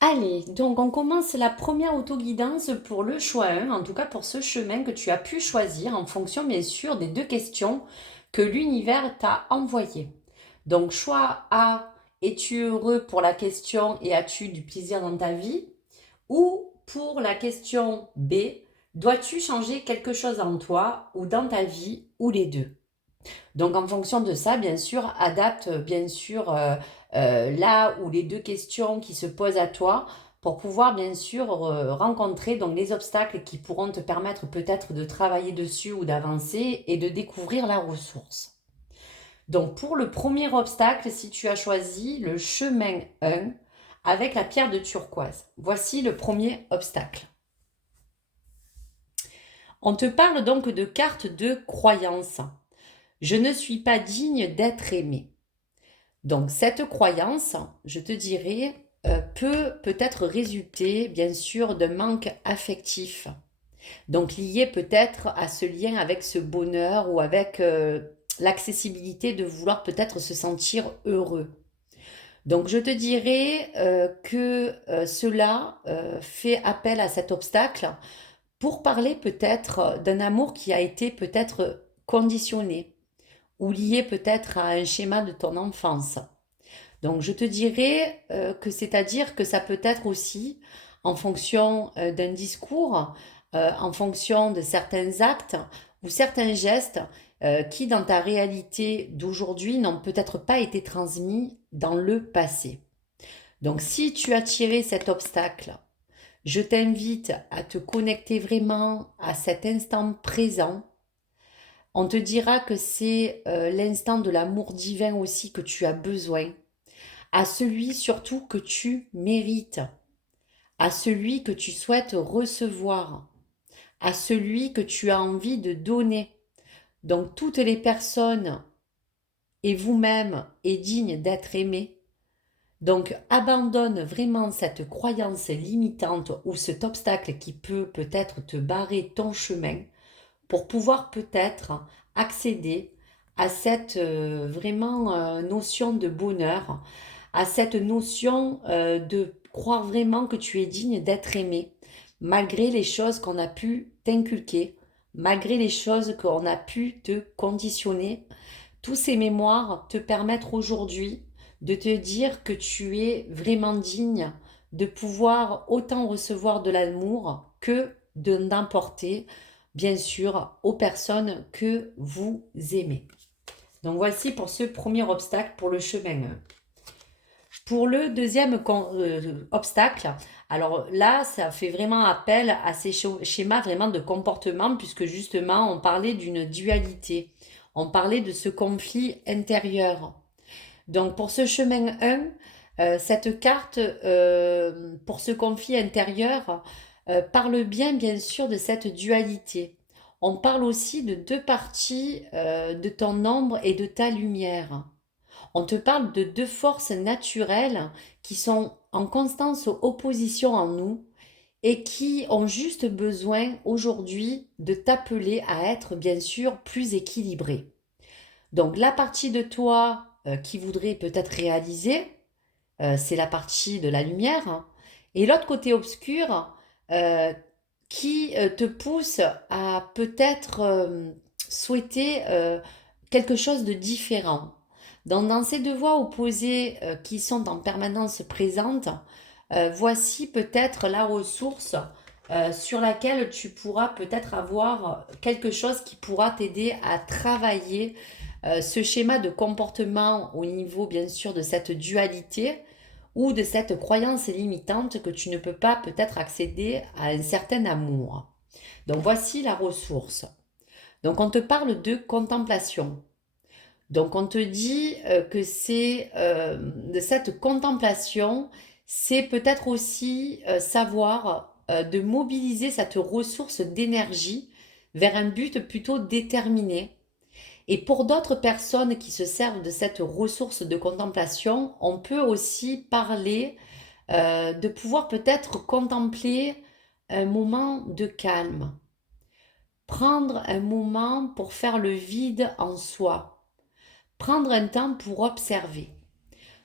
Allez, donc on commence la première autoguidance pour le choix 1, en tout cas pour ce chemin que tu as pu choisir en fonction bien sûr des deux questions que l'univers t'a envoyées. Donc choix A, es-tu heureux pour la question et as-tu du plaisir dans ta vie? Ou pour la question B, dois-tu changer quelque chose en toi ou dans ta vie ou les deux? Donc en fonction de ça, bien sûr, adapte bien sûr là où les deux questions qui se posent à toi pour pouvoir bien sûr rencontrer donc les obstacles qui pourront te permettre peut-être de travailler dessus ou d'avancer et de découvrir la ressource. Donc pour le premier obstacle, si tu as choisi le chemin 1 avec la pierre de turquoise, voici le premier obstacle. On te parle donc de carte de croyance. Je ne suis pas digne d'être aimé. Donc cette croyance, je te dirais, peut-être résulter bien sûr d'un manque affectif. Donc lié peut-être à ce lien avec ce bonheur ou avec l'accessibilité de vouloir peut-être se sentir heureux. Donc je te dirais que cela fait appel à cet obstacle pour parler peut-être d'un amour qui a été peut-être conditionné ou lié peut-être à un schéma de ton enfance. Donc je te dirais que c'est-à-dire que ça peut être aussi en fonction d'un discours, en fonction de certains actes ou certains gestes qui dans ta réalité d'aujourd'hui n'ont peut-être pas été transmis dans le passé. Donc si tu as tiré cet obstacle, je t'invite à te connecter vraiment à cet instant présent. On te dira que c'est l'instant de l'amour divin aussi que tu as besoin, à celui surtout que tu mérites, à celui que tu souhaites recevoir, à celui que tu as envie de donner. Donc toutes les personnes et vous-même est digne d'être aimé. Donc abandonne vraiment cette croyance limitante ou cet obstacle qui peut peut-être te barrer ton chemin pour pouvoir peut-être accéder à cette vraiment notion de bonheur, à cette notion de croire vraiment que tu es digne d'être aimé, malgré les choses qu'on a pu t'inculquer, malgré les choses qu'on a pu te conditionner. Tous ces mémoires te permettent aujourd'hui de te dire que tu es vraiment digne de pouvoir autant recevoir de l'amour que d'emporter, bien sûr, aux personnes que vous aimez. Donc voici pour ce premier obstacle pour le chemin. Pour le deuxième obstacle, alors là, ça fait vraiment appel à ces schémas vraiment de comportement, puisque justement, on parlait d'une dualité. On parlait de ce conflit intérieur. Donc pour ce chemin 1, cette carte, pour ce conflit intérieur, parle bien sûr de cette dualité. On parle aussi de deux parties de ton ombre et de ta lumière. On te parle de deux forces naturelles qui sont en constante opposition en nous et qui ont juste besoin aujourd'hui de t'appeler à être bien sûr plus équilibré. Donc la partie de toi qui voudrait peut-être réaliser, c'est la partie de la lumière, hein. Et l'autre côté obscur euh, qui te pousse à peut-être souhaiter quelque chose de différent. Donc, dans ces deux voies opposées qui sont en permanence présentes, voici peut-être la ressource sur laquelle tu pourras peut-être avoir quelque chose qui pourra t'aider à travailler ce schéma de comportement au niveau bien sûr de cette dualité ou de cette croyance limitante que tu ne peux pas peut-être accéder à un certain amour. Donc voici la ressource. Donc on te parle de contemplation. Donc on te dit que c'est de cette contemplation, c'est peut-être aussi savoir de mobiliser cette ressource d'énergie vers un but plutôt déterminé. Et pour d'autres personnes qui se servent de cette ressource de contemplation, on peut aussi parler de pouvoir peut-être contempler un moment de calme, prendre un moment pour faire le vide en soi, prendre un temps pour observer.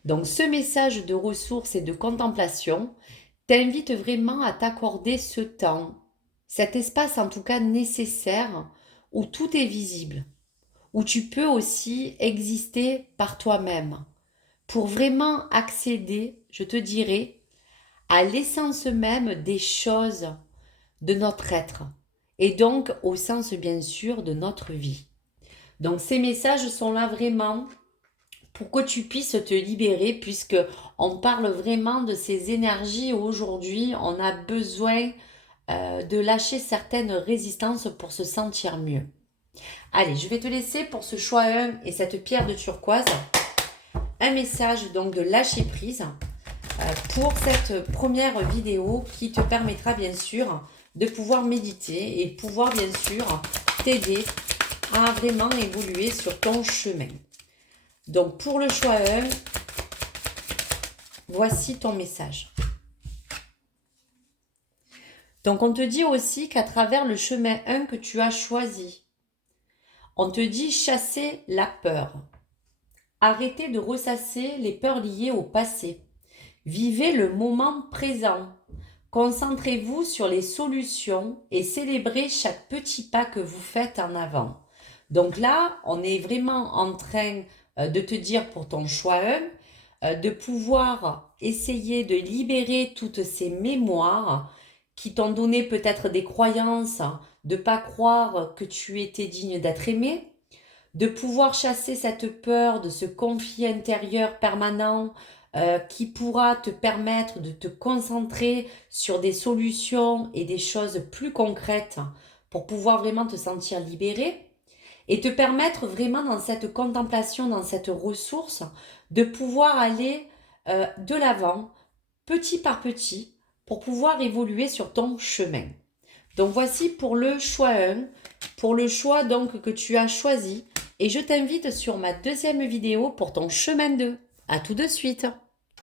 Donc ce message de ressources et de contemplation t'invite vraiment à t'accorder ce temps, cet espace en tout cas nécessaire où tout est visible, où tu peux aussi exister par toi-même pour vraiment accéder, je te dirais, à l'essence même des choses de notre être et donc au sens bien sûr de notre vie. Donc ces messages sont là vraiment pour que tu puisses te libérer puisque on parle vraiment de ces énergies où aujourd'hui on a besoin de lâcher certaines résistances pour se sentir mieux. Allez, je vais te laisser pour ce choix 1 et cette pierre de turquoise un message donc de lâcher prise pour cette première vidéo qui te permettra bien sûr de pouvoir méditer et pouvoir bien sûr t'aider à vraiment évoluer sur ton chemin. Donc pour le choix 1, voici ton message. Donc on te dit aussi qu'à travers le chemin 1 que tu as choisi, on te dit chasser la peur. Arrêtez de ressasser les peurs liées au passé. Vivez le moment présent. Concentrez-vous sur les solutions et célébrez chaque petit pas que vous faites en avant. Donc là, on est vraiment en train de te dire pour ton choix 1, de pouvoir essayer de libérer toutes ces mémoires qui t'ont donné peut-être des croyances, de ne pas croire que tu étais digne d'être aimé, de pouvoir chasser cette peur de ce conflit intérieur permanent qui pourra te permettre de te concentrer sur des solutions et des choses plus concrètes pour pouvoir vraiment te sentir libéré et te permettre vraiment dans cette contemplation, dans cette ressource, de pouvoir aller de l'avant, petit par petit, pour pouvoir évoluer sur ton chemin. Donc voici pour le choix 1, pour le choix donc que tu as choisi. Et je t'invite sur ma deuxième vidéo pour ton chemin 2. À tout de suite.